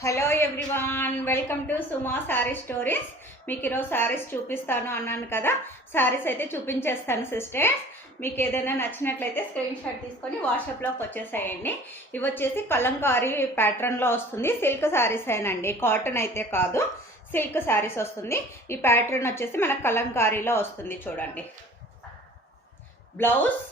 Hello everyone, welcome to Suma sari stories. మీకు ఈరోజు శారీస్ చూపిస్తాను అన్నాను కదా, శారీస్ అయితే చూపించేస్తాను సిస్టర్స్. మీకు ఏదైనా నచ్చినట్లయితే స్క్రీన్ షాట్ తీసుకొని వాట్సాప్లోకి వచ్చేసేయండి. ఇవి వచ్చేసి కలంకారీ ప్యాటర్న్లో వస్తుంది. సిల్క్ శారీస్ ఏనండి, కాటన్ అయితే కాదు, సిల్క్ శారీస్ వస్తుంది. ఈ ప్యాటర్న్ వచ్చేసి మనకు కలంకారీలో వస్తుంది. చూడండి, బ్లౌజ్.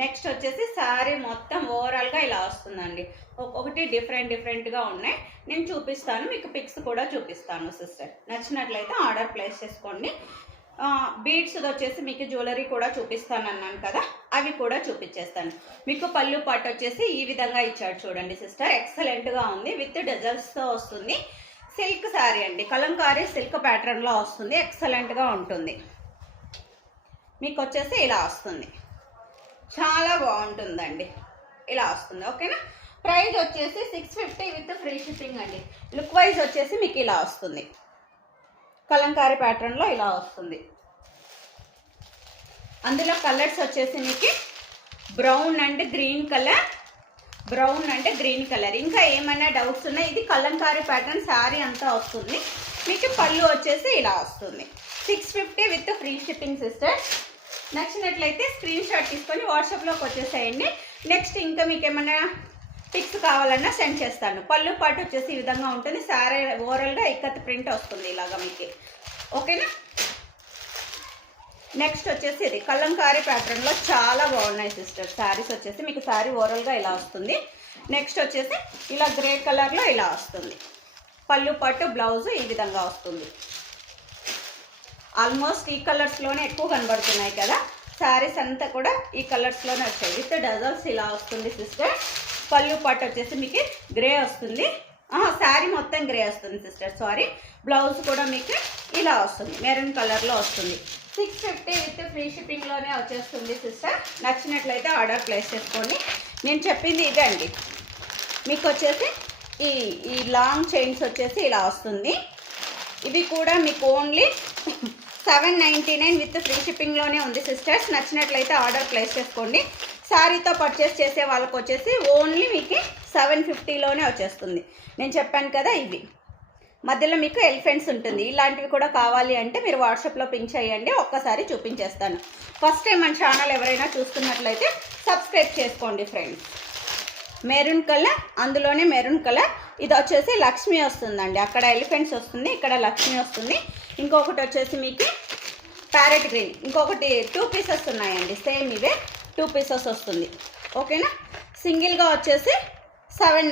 నెక్స్ట్ వచ్చేసి శారీ మొత్తం ఓవరాల్గా ఇలా వస్తుందండి. ఒక్కొక్కటి డిఫరెంట్గా ఉన్నాయి. నేను చూపిస్తాను, మీకు పిక్స్ కూడా చూపిస్తాను సిస్టర్. నచ్చినట్లయితే ఆర్డర్ ప్లేస్ చేసుకోండి. బీడ్స్ వచ్చేసి మీకు జ్యువెలరీ కూడా చూపిస్తాను అన్నాను కదా, అవి కూడా చూపించేస్తాను. మీకు పళ్ళు పాటు వచ్చేసి ఈ విధంగా ఇచ్చాడు చూడండి సిస్టర్. ఎక్సలెంట్గా ఉంది, విత్ డజల్స్తో వస్తుంది. సిల్క్ శారీ అండి, కలంకారీ సిల్క్ ప్యాటర్న్లో వస్తుంది. ఎక్సలెంట్గా ఉంటుంది. మీకు వచ్చేసి ఇలా వస్తుంది, చాలా బాగుంటుందండి. ఇలా వస్తుంది, ఓకేనా. ప్రైస్ వచ్చేసి 650 విత్ ఫ్రీ షిప్పింగ్ అండి. లుక్ వైజ్ వచ్చేసి మీకు ఇలా వస్తుంది, కలంకారీ ప్యాటర్న్లో ఇలా వస్తుంది. అందులో కలర్స్ వచ్చేసి మీకు brown and green colour, brown and green colour. ఇంకా ఏమైనా డౌట్స్ ఉన్నాయి, ఇది కలంకారీ ప్యాటర్న్ శారీ అంతా వస్తుంది. మీకు పళ్ళు వచ్చేసి ఇలా వస్తుంది. 650 విత్ ఫ్రీ షిప్పింగ్ సిస్టర్. నచ్చినట్లయితే స్క్రీన్ షాట్ తీసుకొని వాట్సాప్లోకి వచ్చేసేయండి. నెక్స్ట్ ఇంకా మీకు ఏమైనా పిక్స్ కావాలన్నా సెండ్ చేస్తాను. పళ్ళు పాటు వచ్చేసి ఈ విధంగా ఉంటుంది. శారీ ఓవరాల్గా ఇక్కత్ ప్రింట్ వస్తుంది ఇలాగా మీకు, ఓకేనా. నెక్స్ట్ వచ్చేసి ఇది కలంకారీ ప్యాటర్న్లో చాలా బాగున్నాయి సిస్టర్ శారీస్ వచ్చేసి. మీకు శారీ ఓవరాల్గా ఇలా వస్తుంది. నెక్స్ట్ వచ్చేసి ఇలా గ్రే కలర్లో ఇలా వస్తుంది. పళ్ళు పాటు బ్లౌజ్ ఈ విధంగా వస్తుంది. ఆల్మోస్ట్ ఈ కలర్స్లోనే ఎక్కువ కనబడుతున్నాయి కదా, శారీస్ అంతా కూడా ఈ కలర్స్లోనే వచ్చాయి. విత్ డజల్స్ ఇలా వస్తుంది సిస్టర్. పళ్ళు పాటు వచ్చేసి మీకు గ్రే వస్తుంది. శారీ మొత్తం గ్రే వస్తుంది సిస్టర్, సారీ. బ్లౌజ్ కూడా మీకు ఇలా వస్తుంది, మెరూన్ కలర్లో వస్తుంది. 650 విత్ ఫ్రీ షిప్పింగ్లోనే వచ్చేస్తుంది సిస్టర్. నచ్చినట్లయితే ఆర్డర్ ప్లేస్ చేసుకోండి. నేను చెప్పింది ఇదే అండి. మీకు వచ్చేసి ఈ లాంగ్ చైన్స్ వచ్చేసి ఇలా వస్తుంది. ఇవి కూడా మీకు ఓన్లీ 799 విత్ ఫ్రీ షిప్పింగ్లోనే ఉంది సిస్టర్స్. నచ్చినట్లయితే ఆర్డర్ ప్లేస్ చేసుకోండి. శారీతో పర్చేస్ చేసే వాళ్ళకి వచ్చేసి ఓన్లీ మీకు 750లోనే వచ్చేస్తుంది. నేను చెప్పాను కదా, ఇవి మధ్యలో మీకు ఎలిఫెంట్స్ ఉంటుంది. ఇలాంటివి కూడా కావాలి అంటే మీరు వాట్సాప్లో పింక్ చేయండి, ఒక్కసారి చూపించేస్తాను. ఫస్ట్ టైం మన ఛానల్ ఎవరైనా చూస్తున్నట్లయితే సబ్స్క్రైబ్ చేసుకోండి ఫ్రెండ్స్. మెరూన్ కలర్, అందులోనే మెరూన్ కలర్. ఇది వచ్చేసి లక్ష్మి వస్తుందండి. అక్కడ ఎలిఫెంట్స్ వస్తుంది, ఇక్కడ లక్ష్మి వస్తుంది. ఇంకొకటి వచ్చేసి మీకు ప్యారెట్ గ్రీన్. ఇంకొకటి 2 పీసెస్ ఉన్నాయండి, సేమ్ ఇవే 2 పీసెస్ వస్తుంది, ఓకేనా. సింగిల్గా వచ్చేసి 790.